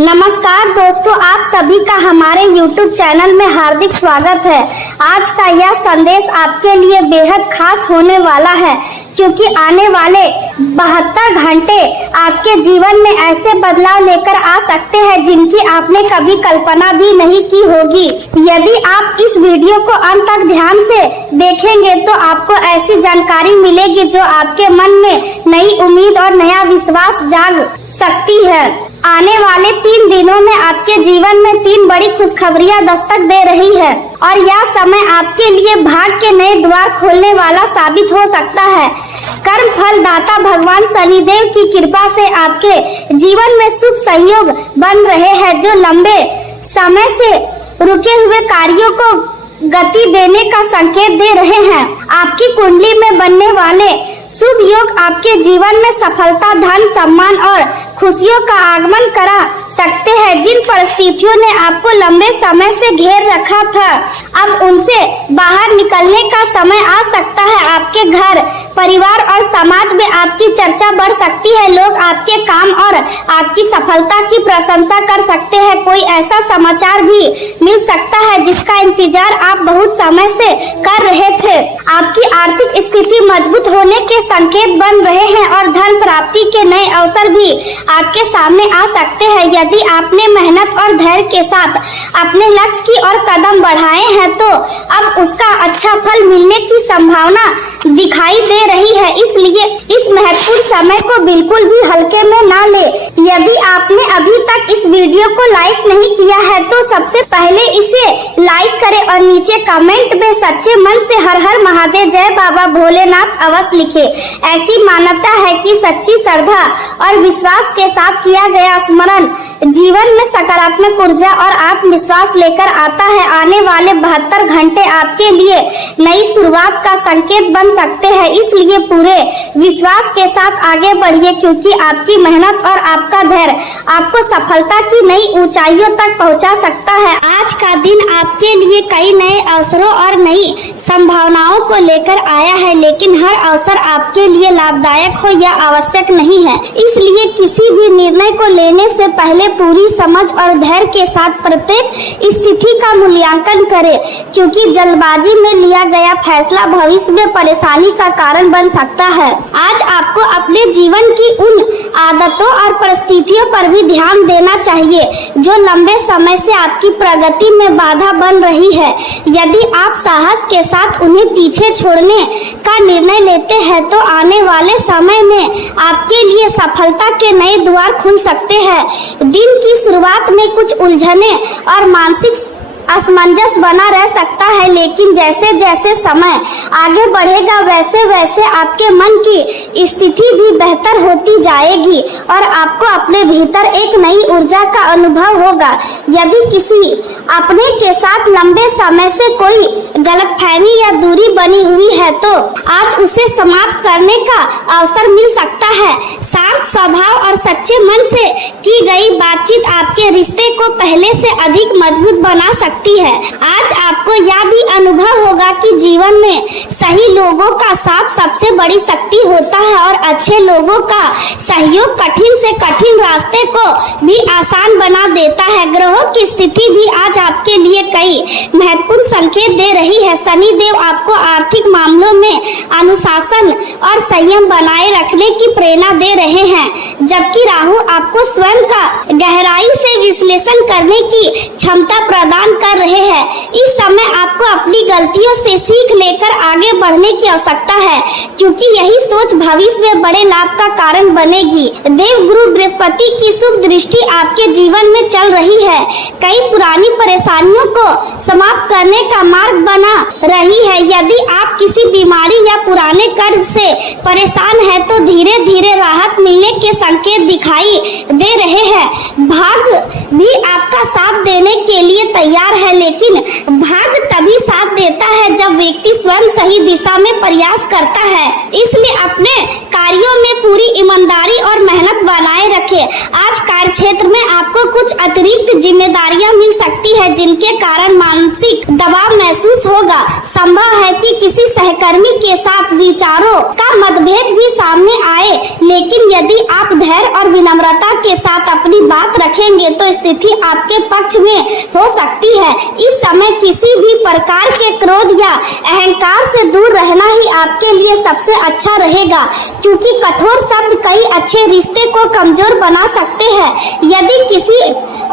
नमस्कार दोस्तों, आप सभी का हमारे YouTube चैनल में हार्दिक स्वागत है। आज का यह संदेश आपके लिए बेहद खास होने वाला है, क्योंकि आने वाले 72 घंटे आपके जीवन में ऐसे बदलाव लेकर आ सकते हैं जिनकी आपने कभी कल्पना भी नहीं की होगी। यदि आप इस वीडियो को अंत तक ध्यान से देखेंगे तो आपको ऐसी जानकारी मिलेगी जो आपके मन में नई उम्मीद और नया विश्वास जाग सकती है। आने वाले 3 दिनों में आपके जीवन में 3 बड़ी खुशखबरियां दस्तक दे रही है और यह समय आपके लिए भाग्य के नए द्वार खोलने वाला साबित हो सकता है। कर्म फल दाता भगवान शनिदेव की कृपा से आपके जीवन में शुभ सहयोग बन रहे हैं, जो लंबे समय से रुके हुए कार्यों को गति देने का संकेत दे रहे हैं। आपकी कुंडली में बनने वाले शुभ योग आपके जीवन में सफलता, धन, सम्मान और खुशियों का आगमन करा सकते हैं। जिन परिस्थितियों ने आपको लंबे समय से घेर रखा था, अब उनसे बाहर निकलने का समय आ सकता है। आपके घर, परिवार और समाज में आपकी चर्चा बढ़ सकती है। लोग आपके काम और आपकी सफलता की प्रशंसा कर सकते हैं। कोई ऐसा समाचार भी मिल सकता है जिसका इंतजार आप बहुत समय से कर रहे थे। आपकी आर्थिक स्थिति मजबूत होने के संकेत बन रहे हैं और धन प्राप्ति के नए अवसर भी आपके सामने आ सकते हैं। यदि आपने मेहनत और धैर्य के साथ अपने लक्ष्य की ओर कदम बढ़ाए हैं तो अब उसका अच्छा फल मिलने की संभावना दिखाई दे रही है। इसलिए इस महत्वपूर्ण समय को बिल्कुल भी हल्के में ना ले। यदि आपने अभी तक इस वीडियो को लाइक नहीं किया है तो सबसे पहले इसे लाइक करें और नीचे कमेंट में सच्चे मन से हर हर महादेव, जय बाबा भोलेनाथ अवश्य लिखे। ऐसी मान्यता है कि सच्ची श्रद्धा और विश्वास के साथ किया गया स्मरण जीवन में सकारात्मक ऊर्जा और आत्मविश्वास लेकर आता है। आने वाले 72 घंटे आपके लिए नई शुरुआत का संकेत बन सकते हैं, इसलिए पूरे विश्वास के साथ आगे बढ़िए, क्योंकि आपकी मेहनत और आपका धैर्य आपको सफलता की नई ऊंचाइयों तक पहुंचा सकता है। आज का दिन आपके लिए कई नए अवसरों और नई संभावनाओं को लेकर आया है, लेकिन हर अवसर आपके लिए लाभदायक हो यह आवश्यक नहीं है। इसलिए किसी भी निर्णय को लेने से पहले पूरी समझ और धैर्य के साथ प्रत्येक स्थिति का मूल्यांकन करें, क्योंकि जल्दबाजी में लिया गया फैसला भविष्य में परेशानी का कारण बन सकता है। आज आपको अपने जीवन की उन आदतों और परिस्थितियों पर भी ध्यान देना चाहिए जो लंबे समय से आपकी प्रगति में बाधा बन रही है। यदि आप साहस के साथ उन्हें पीछे छोड़ने का निर्णय लेते हैं तो आने वाले समय में आपके लिए सफलता के नए द्वार खुल सकते हैं। दिन की शुरुआत में कुछ उलझने और मानसिक असमंजस बना रह सकता है, लेकिन जैसे जैसे समय आगे बढ़ेगा वैसे वैसे आपके मन की स्थिति भी बेहतर होती जाएगी और आपको अपने भीतर एक नई ऊर्जा का अनुभव होगा। यदि किसी अपने के साथ लंबे समय से कोई गलतफहमी या दूरी बनी हुई है तो आज उसे समाप्त करने का अवसर मिल सकता है। शांत स्वभाव और सच्चे मन से की गई बातचीत आपके रिश्ते को पहले से अधिक मजबूत बना सकती है। आज आपको यह भी अनुभव होगा कि जीवन में सही लोगों का साथ सबसे बड़ी शक्ति होता है और अच्छे लोगों का सहयोग कठिन से कठिन रास्ते को भी आसान बना देता है। ग्रहों की स्थिति भी आज आपके लिए कई महत्वपूर्ण संकेत दे रही है। शनि देव आपको आर्थिक मामलों में अनुशासन और संयम बनाए रखने की प्रेरणा दे रहे हैं, जबकि राहु आपको स्वयं का गहराई से विश्लेषण करने की क्षमता प्रदान कर रहे हैं। इस समय आपको अपनी गलतियों से सीख लेकर आगे बढ़ने की आवश्यकता है, क्योंकि यही सोच भविष्य में बड़े लाभ का कारण बनेगी। देवगुरु बृहस्पति की शुभ दृष्टि आपके जीवन में चल रही है, कई पुरानी परेशानियों को समाप्त करने का मार्ग बना रही है। यदि आप किसी बीमारी या पुराने कर्ज से परेशान हैं तो धीरे धीरे राहत मिलने के संकेत दिखाई दे रहे हैं। भाग्य भी आपका साथ देने के लिए तैयार है, लेकिन भाग्य तभी साथ देता है जब व्यक्ति स्वयं सही दिशा में प्रयास करता है। इसलिए अपने कार्यों में पूरी ईमानदारी और मेहनत बनाए रखें। आज कार्य क्षेत्र में आपको कुछ अतिरिक्त जिम्मेदारियां मिल सकती है, जिनके कारण मानसिक दबाव महसूस होगा। संभव है कि किसी सहकर्मी के साथ विचारों का मतभेद भी सामने आए, लेकिन यदि आप धैर्य और विनम्रता के साथ अपनी बात रखेंगे तो स्थिति आपके पक्ष में हो सकती है। इस समय किसी भी प्रकार के क्रोध या अहंकार से दूर रहना ही आपके लिए सबसे अच्छा रहेगा, क्योंकि कठोर शब्द कई अच्छे रिश्ते को कमजोर बना सकते हैं। यदि किसी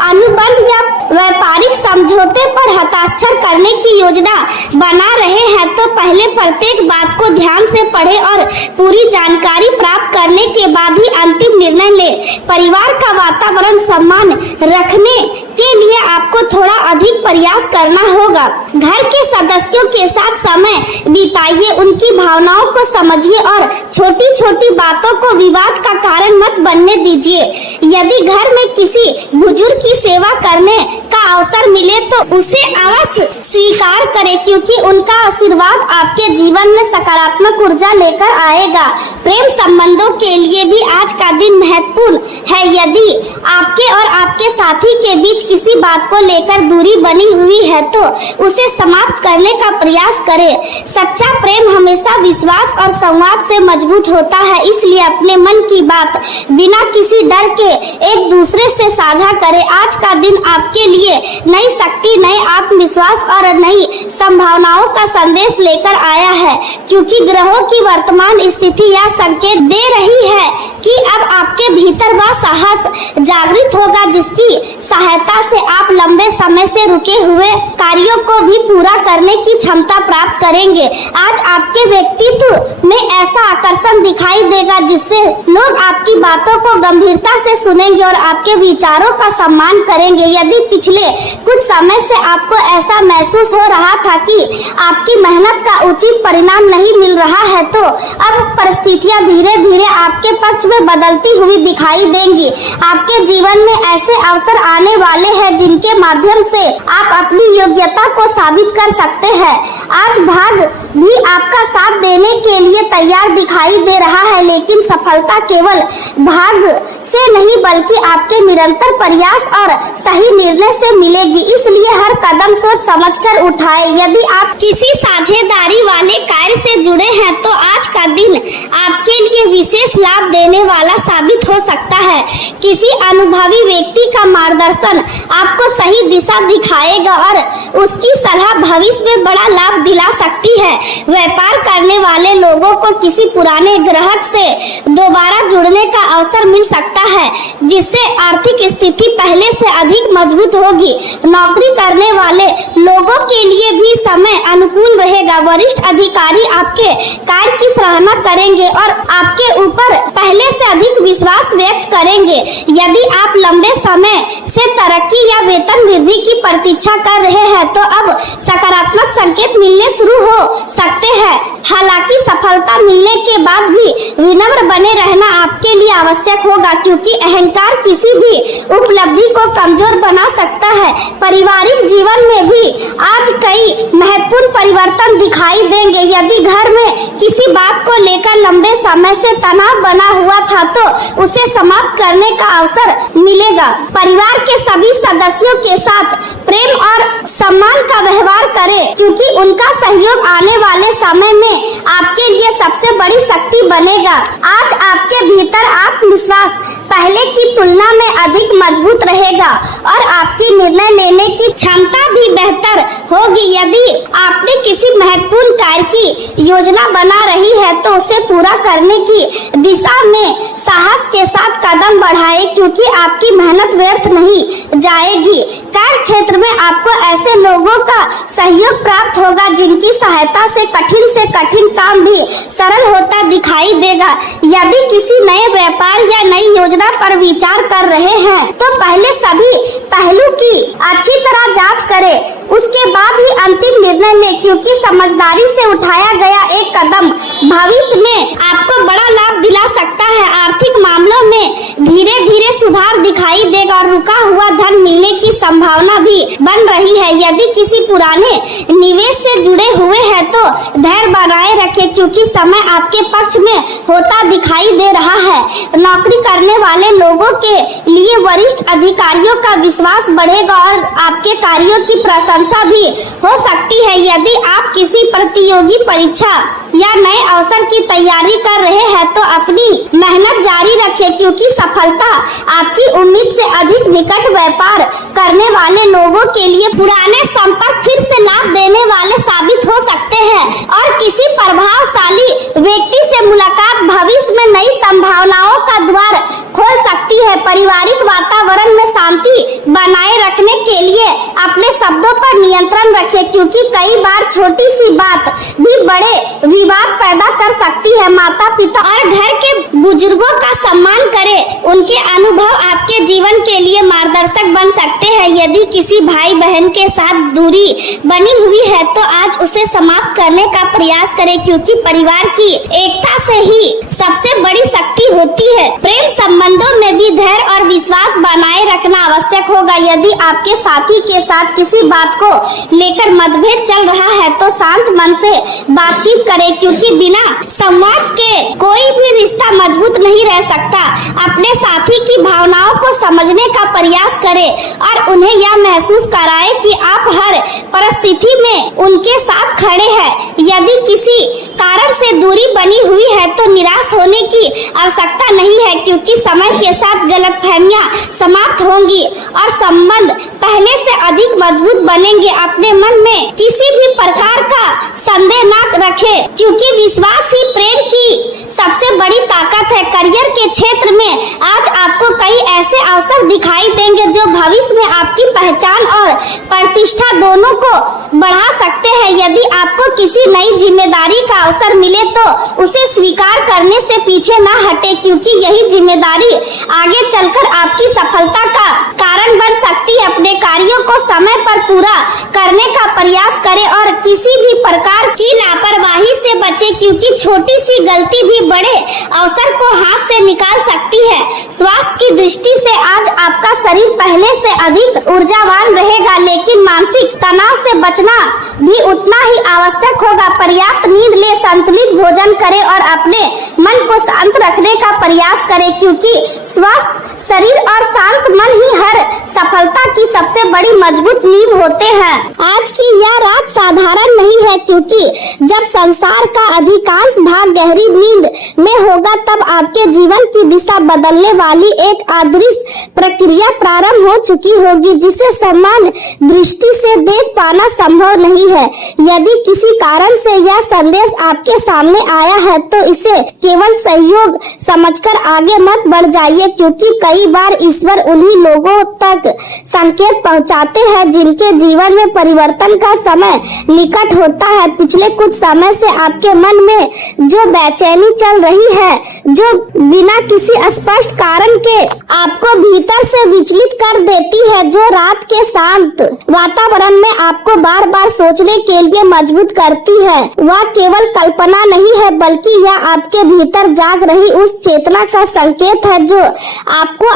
अनुबंध या व्यापारिक समझौते पर हस्ताक्षर करने की योजना बना रहे हैं तो पहले प्रत्येक बात को ध्यान से पढ़ें और पूरी जानकारी प्राप्त करने के बाद ही अंतिम निर्णय लें। परिवार का वातावरण सम्मान रखने के लिए आपको थोड़ा अधिक प्रयास करना होगा। घर के सदस्यों के साथ समय बिताइए, उनकी भावनाओं को समझिए और छोटी छोटी बातों को विवाद का कारण मत बनने दीजिए। यदि घर में किसी बुजुर्ग की सेवा करने का अवसर मिले तो उसे अवश्य स्वीकार करें, क्योंकि उनका आशीर्वाद आपके जीवन में सकारात्मक ऊर्जा लेकर आएगा। प्रेम संबंधों के लिए भी आज का दिन महत्वपूर्ण है। यदि आपके और आपके साथी के बीच किसी बात को लेकर दूरी बनी हुई है तो उसे समाप्त करने का प्रयास करें। सच्चा प्रेम हमेशा विश्वास और संवाद से मजबूत होता है, इसलिए अपने मन की बात बिना किसी डर के एक दूसरे से साझा करें। आज का दिन आपके लिए नई शक्ति, नए आत्मविश्वास और नई संभावनाओं का संदेश लेकर आया है, क्योंकि ग्रहों की वर्तमान स्थिति यह संकेत दे रही है कि अब आपके भीतर वह साहस जागृत होगा जिसकी सहायता से आप लंबे समय से रुके हुए कार्यों को भी पूरा करने की क्षमता प्राप्त करेंगे। आज आपके व्यक्तित्व में ऐसा आकर्षण दिखाई देगा जिससे लोग आपकी बातों को गंभीरता से सुनेंगे और आपके विचारों का सम्मान करेंगे। यदि पिछले कुछ समय से आपको ऐसा महसूस हो रहा था कि आपकी मेहनत का उचित परिणाम नहीं मिल रहा है तो अब परिस्थितियां धीरे धीरे आपके पक्ष में बदलती हुई दिखाई देंगी। आपके जीवन में ऐसे अवसर आने वाले हैं जिनके माध्यम से आप अपनी योग्यता को साबित कर सकते हैं। आज भाग्य भी आपका साथ देने के लिए तैयार दिखाई दे रहा है, लेकिन सफलता केवल भाग्य से नहीं बल्कि आपके निरंतर प्रयास और सही निर्णय से मिलेगी। इसलिए हर कदम सोच समझकर उठाएं। यदि आप किसी साझेदारी वाले कार्य से जुड़े हैं तो आज का दिन आपके लिए विशेष लाभ देने वाला साबित हो सकता है। किसी अनुभवी व्यक्ति का मार्गदर्शन आपको सही दिशा दिखाएगा और उसकी सलाह भविष्य में बड़ा लाभ दिला सकती है। व्यापार करने वाले लोगों को किसी पुराने ग्राहक से दोबारा जुड़ने का अवसर मिल सकता है, जिससे आर्थिक स्थिति पहले से अधिक मजबूत होगी। नौकरी करने वाले लोगों के लिए भी समय अनुकूल रहेगा। वरिष्ठ अधिकारी आपके कार्य की सराहना करेंगे और आपके ऊपर पहले से अधिक विश्वास व्यक्त करेंगे। यदि आप लंबे समय से तरक्की या वेतन वृद्धि की प्रतीक्षा कर रहे हैं तो अब सकारात्मक संकेत मिलने शुरू हो सकते हैं। हालांकि सफलता मिलने के बाद भी विनम्र बने रहना आपके लिए आवश्यक होगा, क्योंकि अहंकार किसी भी उपलब्धि को कमजोर बना सकता है। पारिवारिक जीवन में भी आज कई महत्वपूर्ण परिवर्तन दिखाई देंगे। यदि घर में किसी बात को लेकर लंबे समय से तनाव बना हुआ था तो उसे समाप्त करने का अवसर मिलेगा। परिवार के सभी सदस्यों के साथ प्रेम और सम्मान का व्यवहार करें, क्योंकि उनका सहयोग आने वाले समय में आपके लिए सबसे बड़ी शक्ति बनेगा। आज आपके भीतर आत्मविश्वास पहले की तुलना में अधिक मजबूत रहेगा और आपकी निर्णय लेने की क्षमता भी बेहतर होगी। यदि आपने किसी महत्वपूर्ण कार्य की योजना बना रही है तो उसे पूरा करने की दिशा में साहस के साथ कदम बढ़ाएं, क्योंकि आपकी मेहनत व्यर्थ नहीं जाएगी। कार्य क्षेत्र में आपको ऐसे लोगों का सहयोग प्राप्त होगा जिनकी सहायता से कठिन काम भी सरल होता दिखाई देगा। यदि किसी नए व्यापार या नई योजना पर विचार कर रहे हैं तो पहले सभी पहलू की अच्छी तरह जांच करें, उसके बाद ही अंतिम निर्णय लें, क्योंकि समझदारी से उठाया गया एक कदम भविष्य में आपको बड़ा लाभ दिला सकता है। आर्थिक मामलों में धीरे धीरे सुधार दिखाई देगा और रुका हुआ धन मिलने की संभावना भी बन रही है। यदि किसी पुराने निवेश से जुड़े हुए हैं तो धैर्य बनाए रखें, क्योंकि समय आपके पक्ष में होता दिखाई दे रहा है। नौकरी करने वाले लोगों के लिए वरिष्ठ अधिकारियों का विश्वास बढ़ेगा और आपके कार्यों की प्रशंसा भी हो सकती है। यदि आप किसी प्रतियोगी परीक्षा या नए अवसर की तैयारी कर रहे हैं तो अपनी मेहनत जारी रखें, क्योंकि सफलता आपकी उम्मीद से अधिक निकट। व्यापार करने वाले लोगों के लिए पुराने संपर्क फिर से लाभ देने वाले साबित हो सकते हैं और किसी प्रभावशाली व्यक्ति से मुलाकात भविष्य में नई संभावनाओं का द्वार खोल सकती है। पारिवारिक वातावरण में शांति बनाए रखने के लिए अपने शब्दों पर नियंत्रण रखें, क्योंकि कई बार छोटी सी बात भी बड़े विवाद पैदा कर सकती है। माता पिता और घर के बुजुर्गों का सम्मान करें, उनके अनुभव आपके जीवन के लिए मार्गदर्शक बन सकते हैं। यदि किसी भाई बहन के साथ दूरी बनी हुई है तो आज उसे समाप्त करने का प्रयास करें, क्योंकि परिवार की एकता से ही सबसे बड़ी शक्ति होती है। प्रेम संबंधों में भी धैर्य और विश्वास बनाए रखना आवश्यक होगा। यदि आपके साथी के साथ किसी बात को लेकर मतभेद चल रहा है तो शांत मन से बातचीत करें, क्योंकि बिना संवाद के कोई भी रिश्ता मजबूत नहीं रह सकता। अपने साथी की भावनाओं को समझने का प्रयास करें और उन्हें यह महसूस कराएं कि आप हर परिस्थिति में उनके साथ खड़े हैं। यदि किसी कारण से दूरी बनी हुई है तो निराश होने की आवश्यकता नहीं है, क्योंकि समय के साथ गलतफहमियां समाप्त होंगी और संबंध पहले से अधिक मजबूत बनेंगे। अपने मन में किसी भी प्रकार का संदेह न रखें, क्योंकि विश्वास ही प्रेम की सबसे बड़ी ताकत है। करियर के क्षेत्र में आज आपको कई ऐसे अवसर दिखाई देंगे जो भविष्य में आपकी पहचान और प्रतिष्ठा दोनों को बढ़ा सकते हैं। यदि आपको किसी नई जिम्मेदारी का अवसर मिले तो उसे स्वीकार करने से पीछे न हटे, क्योंकि यही जिम्मेदारी आगे चलकर आपकी सफलता का कारण बन सकती है। अपने कार्यों को समय पर पूरा करने का प्रयास करें और किसी भी प्रकार की लापरवाही से बचें, क्योंकि छोटी सी गलती भी बड़े अवसर को हाथ से निकाल सकती है। स्वास्थ्य की दृष्टि से आज आपका शरीर पहले से अधिक ऊर्जावान रहेगा, लेकिन मानसिक तनाव से बचना भी उतना ही आवश्यक होगा। पर्याप्त नींद ले, संतुलित भोजन करें और अपने मन को शांत रखने का प्रयास करें, क्योंकि स्वस्थ शरीर और शांत मन ही हर सफलता की सबसे बड़ी मजबूत नींव होते हैं। आज की यह रात साधारण नहीं है, क्योंकि जब संसार का अधिकांश भाग गहरी नींद में होगा तब आपके जीवन की दिशा बदलने वाली एक अदृश्य प्रक्रिया प्रारंभ हो चुकी होगी, जिसे सामान्य दृष्टि से देख पाना संभव नहीं है। यदि किसी कारण से यह संदेश आपके सामने आया है तो इसे केवल सहयोग समझकर आगे मत बढ़ जाइए, क्योंकि कई बार ईश्वर उन्हीं लोगों तक संकेत पहुंचाते हैं जिनके जीवन में परिवर्तन का समय निकट होता है। पिछले कुछ समय से आपके मन में जो बेचैनी चल रही है, जो बिना किसी स्पष्ट कारण के आपको भीतर से विचलित कर देती है, जो रात के शांत वातावरण में आपको बार बार सोचने के लिए मजबूर करती है, वह केवल कल्पना नहीं है बल्कि यह आपके भीतर जाग रही उस चेतना का संकेत है जो आपको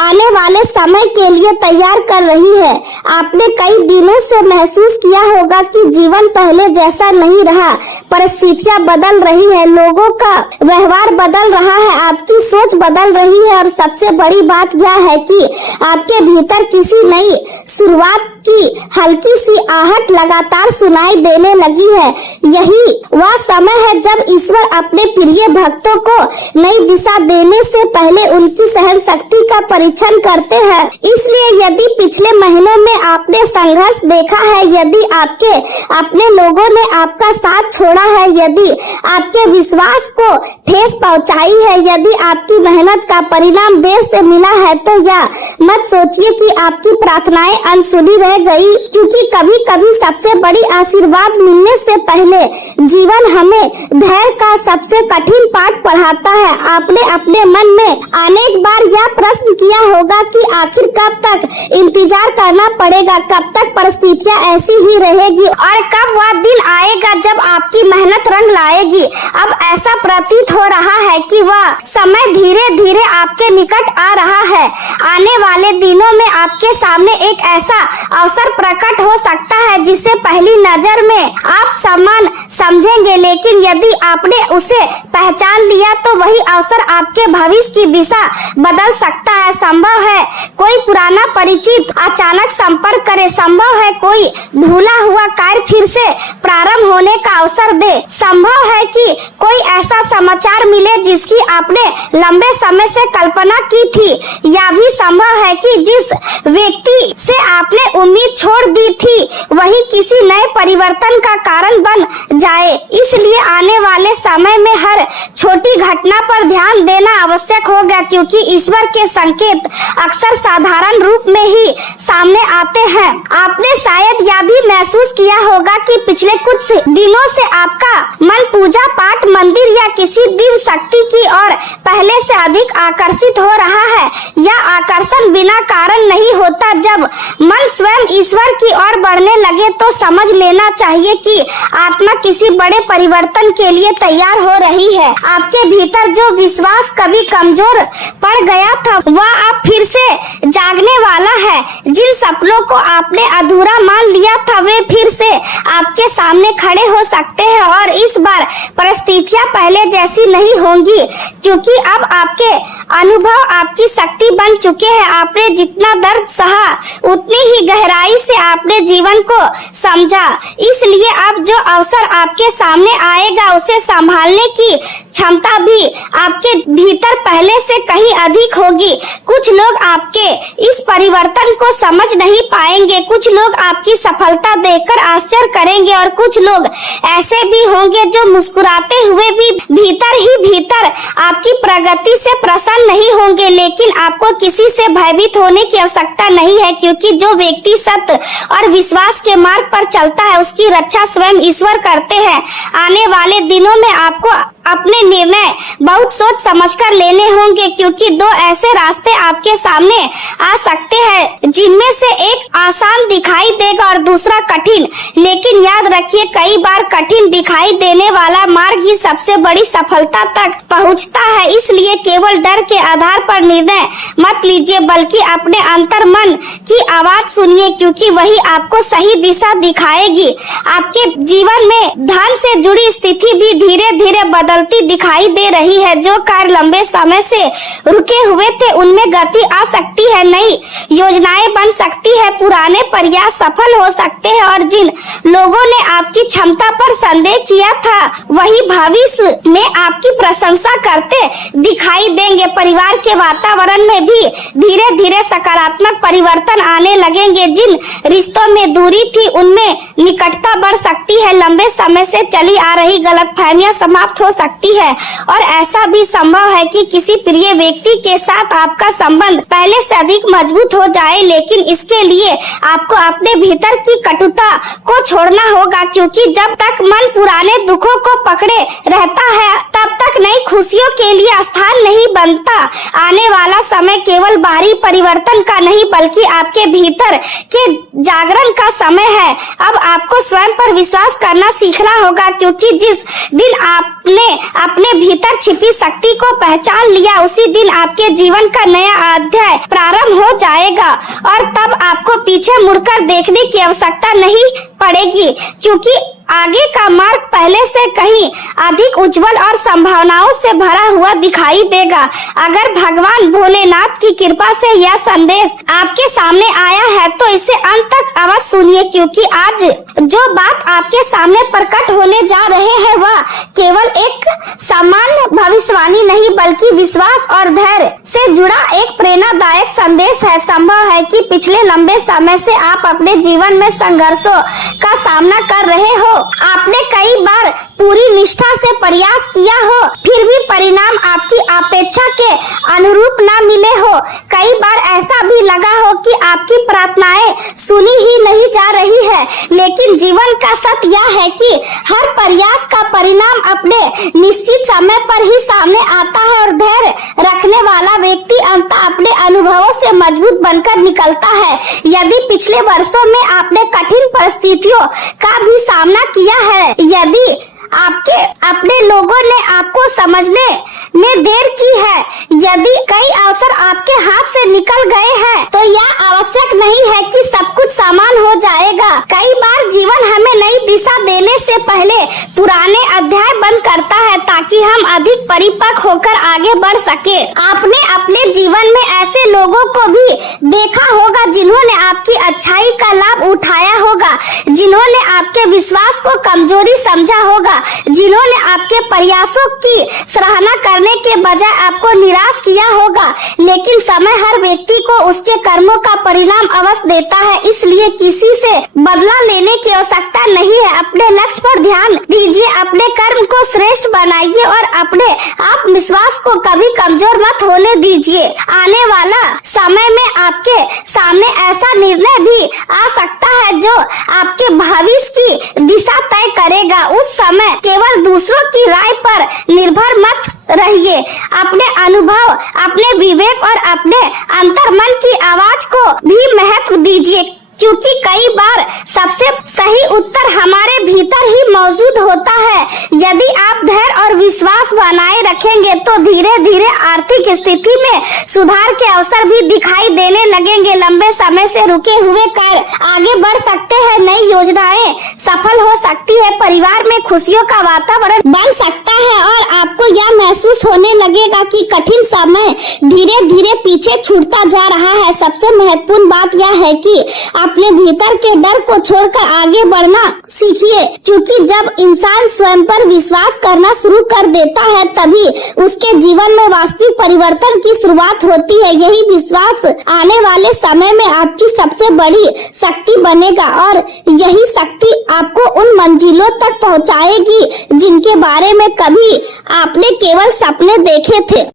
आने वाले समय के लिए तैयार कर रही है। आपने कई दिनों से महसूस किया होगा कि जीवन पहले जैसा नहीं रहा, परिस्थितियां बदल रही है, लोगों का व्यवहार बदल रहा है, आपकी सोच बदल रही है और सबसे बड़ी बात यह है कि आपके भीतर किसी नई शुरुआत की हल्की सी आहट लगातार सुनाई देने लगी है। यही वह समय है जब ईश्वर अपने प्रिय भक्तों को नई दिशा देने से पहले उनकी सहन शक्ति का परीक्षण करते हैं। इसलिए यदि पिछले महीनों में आपने संघर्ष देखा है, यदि आपके अपने लोगों ने आपका साथ छोड़ा है, यदि आपके विश्वास को ठेस पहुंचाई है, यदि आपकी मेहनत का परिणाम देर से मिला है, तो यह मत सोचिए कि आपकी प्रार्थनाएं अनसुनी रह गई, क्योंकि कभी कभी सबसे बड़ी आशीर्वाद मिलने से पहले जीवन हमें धैर्य का सबसे कठिन पाठ पढ़ाता है। आपने अपने मन में अनेक बार यह प्रश्न किया होगा कि आखिर कब तक इंतजार करना पड़ेगा, कब तक परिस्थितियां ऐसी ही रहेगी और कब वह दिन आएगा जब आपकी मेहनत रंग लाएगी। अब ऐसा प्रतीत हो रहा है कि वह समय धीरे धीरे आपके निकट आ रहा है। आने वाले दिनों में आपके सामने एक ऐसा अवसर प्रकट हो सकता है जिसे पहली नजर में आप समान समझेंगे, लेकिन यदि आपने उसे पहचान लिया तो वही अवसर आपके भविष्य की दिशा बदल सकता है। संभव है कोई पुराना परिचित अचानक संपर्क करे, संभव है कोई भूला हुआ कार्य फिर से प्रारंभ होने का अवसर दे, संभव है कि कोई ऐसा समाचार मिले जिसकी आपने लंबे समय से कल्पना की थी। यह भी संभव है कि जिस व्यक्ति से आपने उम्मीद छोड़ दी थी वही किसी नए परिवर्तन का कारण बन जाए। इसलिए आने वाले समय में हर छोटी घटना पर ध्यान देना आवश्यक होगा, क्योंकि ईश्वर के संकेत अक्सर साधारण रूप में ही सामने आते हैं। आपने शायद यह भी महसूस किया होगा कि पिछले कुछ दिनों से आपका मन पूजा पाठ, मंदिर या किसी दिव्य शक्ति की ओर पहले से अधिक आकर्षित हो रहा है। यह आकर्षण बिना कारण नहीं होता। जब मन स्वयं ईश्वर की ओर बढ़ने लगे तो समझ लेना चाहिए कि आत्मा किसी बड़े परिवर्तन के लिए तैयार हो रही है। आपके भीतर जो विश्वास कभी कमजोर पड़ गया था वह अब फिर से जागने वाला है। जिन सपनों को आपने अधूरा मान लिया था वे फिर से आपके सामने खड़े हो सकते हैं, और इस बार परिस्थितियां पहले जैसी नहीं होंगी, क्योंकि अब आपके अनुभव आपकी शक्ति बन चुके हैं। आपने जितना दर्द सहा उतनी ही गहराई से आपने जीवन को समझा, इसलिए अब जो अवसर आपके सामने आएगा उसे संभालने की क्षमता भी आपके भीतर पहले से कहीं अधिक होगी। कुछ लोग आपके इस परिवर्तन को समझ नहीं पाएंगे, कुछ लोग आपकी सफलता देखकर आश्चर्य करेंगे, और कुछ लोग ऐसे भी होंगे जो मुस्कुराते हुए भी भीतर ही भीतर आपकी प्रगति से प्रसन्न नहीं होंगे। लेकिन आपको किसी से भयभीत होने की आवश्यकता नहीं है, क्योंकि जो व्यक्ति सत्य और विश्वास के मार्ग पर चलता है उसकी रक्षा स्वयं ईश्वर करते हैं। आने वाले दिनों में आपको अपने निर्णय बहुत सोच समझकर लेने होंगे, क्योंकि दो ऐसे रास्ते आपके सामने आ सकते हैं जिनमें से एक आसान दिखाई देगा और दूसरा कठिन। लेकिन याद रखिए, कई बार कठिन दिखाई देने वाला मार्ग ही सबसे बड़ी सफलता तक पहुंचता है। इसलिए केवल डर के आधार पर निर्णय मत लीजिए, बल्कि अपने अंतर मन की आवाज सुनिए, क्योंकि वही आपको सही दिशा दिखाएगी। आपके जीवन में धन से जुड़ी स्थिति भी धीरे धीरे बदलती दिखाई दे रही है। जो कार्य लंबे समय से रुके हुए थे उनमें गति आ सकती है, नई योजनाएं बन सकती है, पुराने प्रयास सफल हो सकते हैं, और जिन लोगों ने आपकी क्षमता पर संदेह किया था वही भविष्य में आपकी प्रशंसा करते दिखाई देंगे। परिवार के वातावरण में भी धीरे धीरे सकारात्मक परिवर्तन आने लगेंगे। जिन रिश्तों में दूरी थी उनमें निकटता बढ़ सकती है, लंबे समय से चली आ रही गलतफहमियां समाप्त हो सकती है, और ऐसा भी संभव है कि किसी प्रिय व्यक्ति के साथ आपका संबंध पहले से अधिक मजबूत हो जाए। लेकिन इसके लिए आपको अपने भीतर की कटुता को छोड़ना होगा, क्योंकि जब तक मन पुराने दुखों को पकड़े रहता है तब तक नई खुशियों के लिए स्थान नहीं बनता। आने वाला समय केवल बाहरी परिवर्तन का नहीं बल्कि आपके भीतर के जागरण का समय है। अब आपको स्वयं पर विश्वास करना सीखना होगा, क्योंकि जिस दिन आपने अपने भीतर छिपी शक्ति को पहचान लिया उसी दिन आपके जीवन का नया अध्याय प्रारंभ हो जाएगा, और तब आपको पीछे मुड़कर देखने की आवश्यकता नहीं पड़ेगी, क्योंकि आगे का मार्ग पहले से कहीं अधिक उज्जवल और संभावनाओं से भरा हुआ दिखाई देगा। अगर भगवान भोलेनाथ की कृपा से यह संदेश आपके सामने आया है तो इसे अंत तक अवश्य सुनिए, क्योंकि आज जो बात आपके सामने प्रकट होने जा रहे हैं वह केवल एक सामान्य भविष्यवाणी नहीं बल्कि विश्वास और धैर्य से जुड़ा एक प्रेरणादायक संदेश है। संभव है कि पिछले लंबे समय से आप अपने जीवन में संघर्षों का सामना कर रहे हो। आपने कई बार पूरी निष्ठा से प्रयास किया हो, फिर भी परिणाम आपकी अपेक्षा के अनुरूप ना मिले हो। कई बार ऐसा भी लगा हो कि आपकी प्रार्थनाएं सुनी ही नहीं जा रही है। लेकिन जीवन का सत्य यह है कि हर प्रयास का परिणाम अपने निश्चित समय पर ही सामने आता है, और धैर्य रखने वाला व्यक्ति अंततः अपने अनुभवों से मजबूत बनकर निकलता है। यदि पिछले वर्षों में आपने कठिन परिस्थितियों का भी सामना किया है, यदि आपके अपने लोगों ने आपको समझने में देर की है। यदि कई अवसर आपके हाथ से निकल गए हैं तो यह आवश्यक नहीं है कि सब कुछ समान हो जाएगा। कई बार जीवन हमें नई दिशा देने से पहले पुराने अध्याय बंद करता है ताकि हम अधिक परिपक्व होकर आगे बढ़ सके। आपने अपने जीवन में ऐसे लोगों को भी देखा होगा जिन्होंने आपकी अच्छाई का लाभ उठाया होगा, जिन्होंने आपके विश्वास को कमजोरी समझा होगा, जिन्होंने आपके प्रयासों की सराहना करने के बजाय आपको निराश किया होगा। लेकिन समय हर व्यक्ति को उसके कर्मों का परिणाम अवश्य देता है, इसलिए किसी से बदला लेने की आवश्यकता नहीं है। अपने लक्ष्य पर ध्यान दीजिए, अपने कर्म को श्रेष्ठ बनाइए और अपने आत्मविश्वास को कभी कमजोर मत होने दीजिए। आने वाला समय में आपके सामने ऐसा निर्णय भी आ सकता है जो आपके भविष्य की दिशा तय करेगा। उस समय केवल दूसरों की राय पर निर्भर मत रहिए। अपने अनुभव, अपने विवेक और अपने अंतर्मन की आवाज को भी महत्व दीजिए, क्योंकि कई बार सबसे सही उत्तर हमारे भीतर ही मौजूद होता है। यदि आप धैर्य और विश्वास बनाए रखेंगे तो धीरे धीरे आर्थिक स्थिति में सुधार के अवसर भी दिखाई देने लगेंगे। लंबे समय से रुके हुए कार्य आगे बढ़ सकते हैं, नई योजनाएं सफल हो सकती है, परिवार में खुशियों का वातावरण बन सकता है और आपको यह महसूस होने लगेगा कि कठिन समय धीरे धीरे पीछे छूटता जा रहा है। सबसे महत्वपूर्ण बात यह है कि अपने भीतर के डर को छोड़कर आगे बढ़ना सीखिए, क्योंकि जब इंसान स्वयं पर विश्वास करना शुरू कर देता है तभी उसके जीवन में वास्तविक परिवर्तन की शुरुआत होती है। यही विश्वास आने वाले समय में आपकी सबसे बड़ी शक्ति बनेगा और यही शक्ति आपको उन मंजिलों तक पहुंचाएगी जिनके बारे में कभी आपने केवल सपने देखे थे।